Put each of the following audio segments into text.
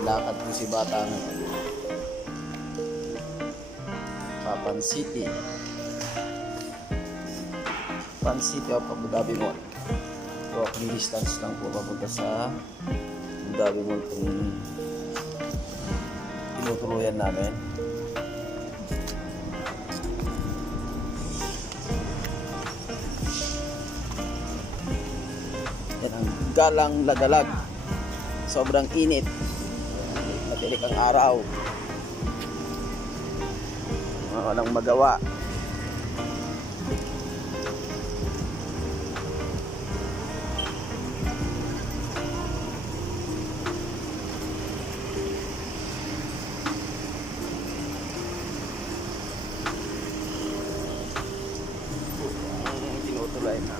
lakad po si bata ngayon. Papan City. Papan City of Abu Dhabi Mall. Walking distance lang po papunta sa Abu Dhabi Mall kung tinutuluyan namin. Yan ang Galang Lagalag. Sobrang init. Matirik ang araw. Walang magawa. Tinutulay na.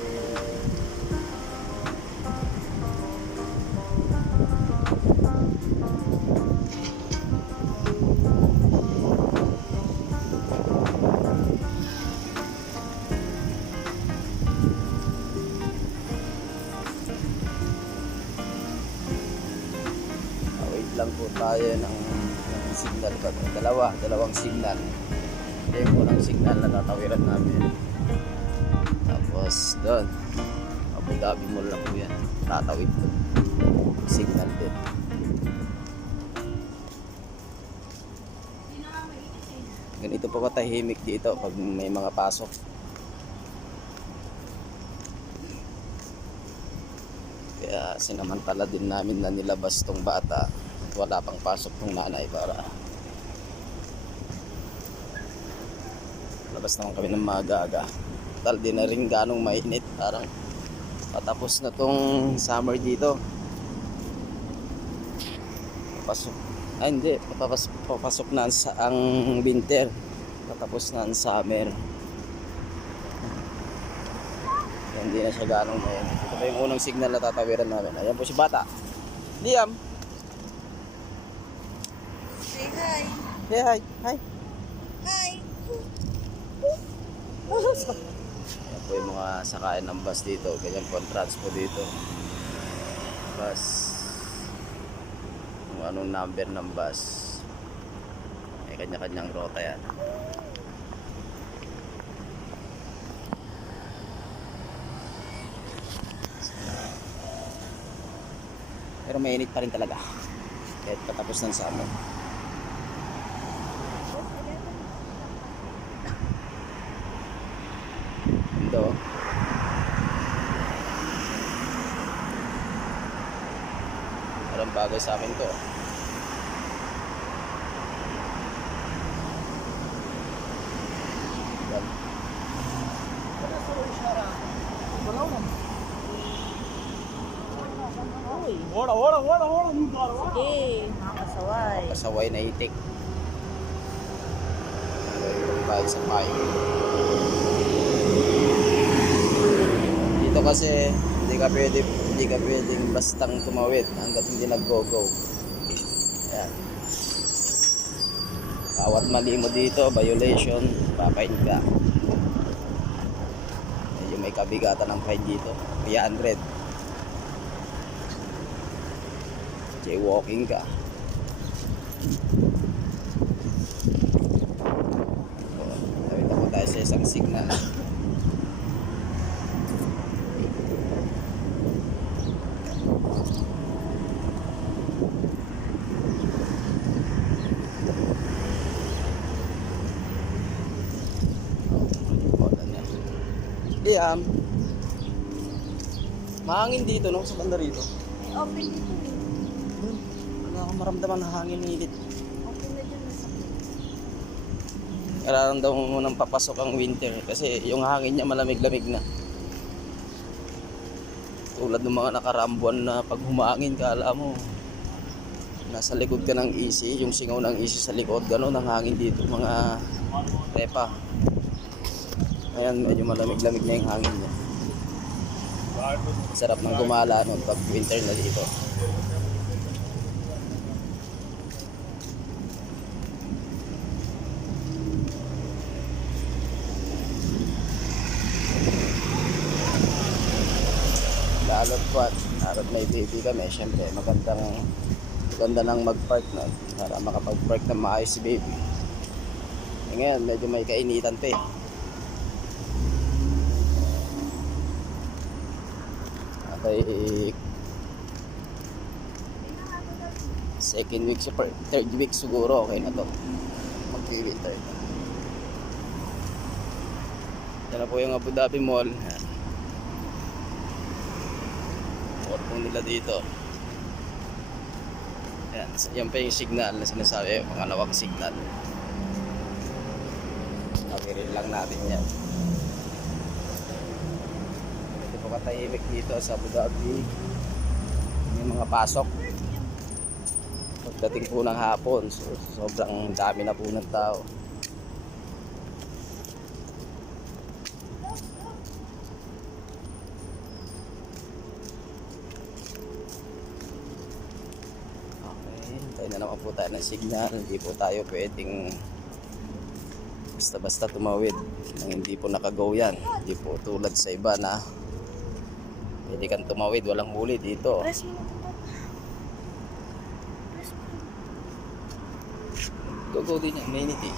Lang po tayo ng signal pa. Dalawang signal. Yan po ng signal na tatawiran namin. Tapos doon Abu Dhabi Mall lang po yan. Tatawid po. Signal din. Ganito po katahimik dito pag may mga pasok. Kaya sinamantala din namin na nilabas tong bata. Wala pang pasok ng nanay para labas naman kami ng maaga-aga. Tal din na rin ganong mainit, parang patapos na tong summer dito. Papasok, hindi, papasok na ang winter, patapos na ang summer. Hindi na siya ganong mainit. Ito pa yung unang signal na tatawiran namin. Ayan po si bata. Liam. Say hi. Hey, hi. Hi. Hi. Ayan po yung mga sakayan ng bus dito. Ganyan po ang transpo dito. Bus. Kung anong number ng bus. May kanya-kanyang rota yan. Pero mainit pa rin talaga. Kahit patapos ng summer. Ito. Parang bagay sa amin to. Yan. Sige, makasaway. Pasaway na itik. Yung bag sa payo. Dito kasi hindi ka pwedeng bastang tumawid hanggat hindi nag-go-go. Ayan. Bawat mali mo dito, violation, papain ka. Medyo may kabigatan ng fine dito. 300. Jaywalking ka. Tawid ako tayo sa isang signal. Liam, mahangin dito no, sa banda rito. Open dito. Wala akong maramdaman na hangin init. Open na dyan. Nararamdaman mo nang papasok ang winter kasi yung hangin niya malamig-lamig na. Tulad ng mga nakaraang buwan na pag humangin ka, alam mo, nasa likod ka ng AC, yung singaw ng AC sa likod, gano'n ang hangin dito, mga repa. Ayan, medyo malamig-lamig na yung hangin niya. Sarap ng gumala nun pag winter na dito. Lalo't may baby kami, syempre magandang Ganda ng mag-park na para makapag-park na maayos si baby. Ngayon, medyo may kainitan pa eh. Okay, second week, third week siguro, okay na to. Mag-winter. Yan na po yung Abu Dhabi Mall. Port po nila dito. Yan pa yung signal na sinasabi, pangalawang signal. Nakirin lang natin yan. Ito po katahimik dito sa Abu Dhabi. May mga pasok. Pagdating po ng hapon, so sobrang dami na po ng tao. Tayo na naman po tayo ng signal. Hindi po tayo pwedeng basta-basta tumawid nang hindi po naka-go yan. Hindi po tulad sa iba na pwede kang tumawid, walang huli dito. Press mo na ito. Press mo. Go din yan, mainit eh.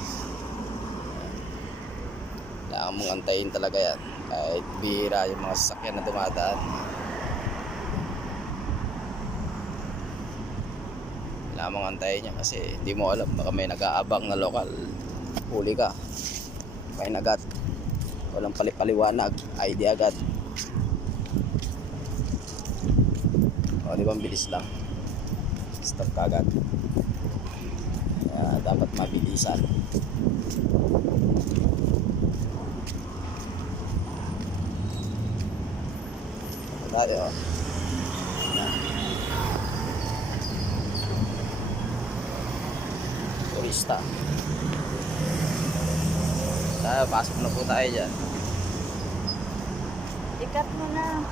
Kailangan mong antayin talaga yan. Kahit bihira yung mga sasakyan na dumadaan. Kailangan mong antayin niya kasi hindi mo alam, baka may nag-aabang na lokal, huli ka, may nagat, walang palipaliwanag, ID agad. O di ba, bilis lang, stop ka agad. Kaya dapat mabilisan. Tayo turista. Tayo, pasok na po tayo dyan. Ikat mo na.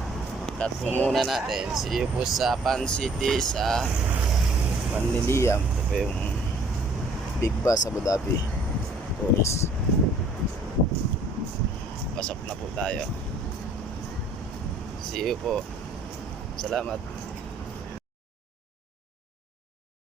Cut po muna natin. See you po sa Pan City sa Manliliam. Ito po yung Big Bus Abu Dhabi tourist. Pasok na po tayo. See you po. Salamat.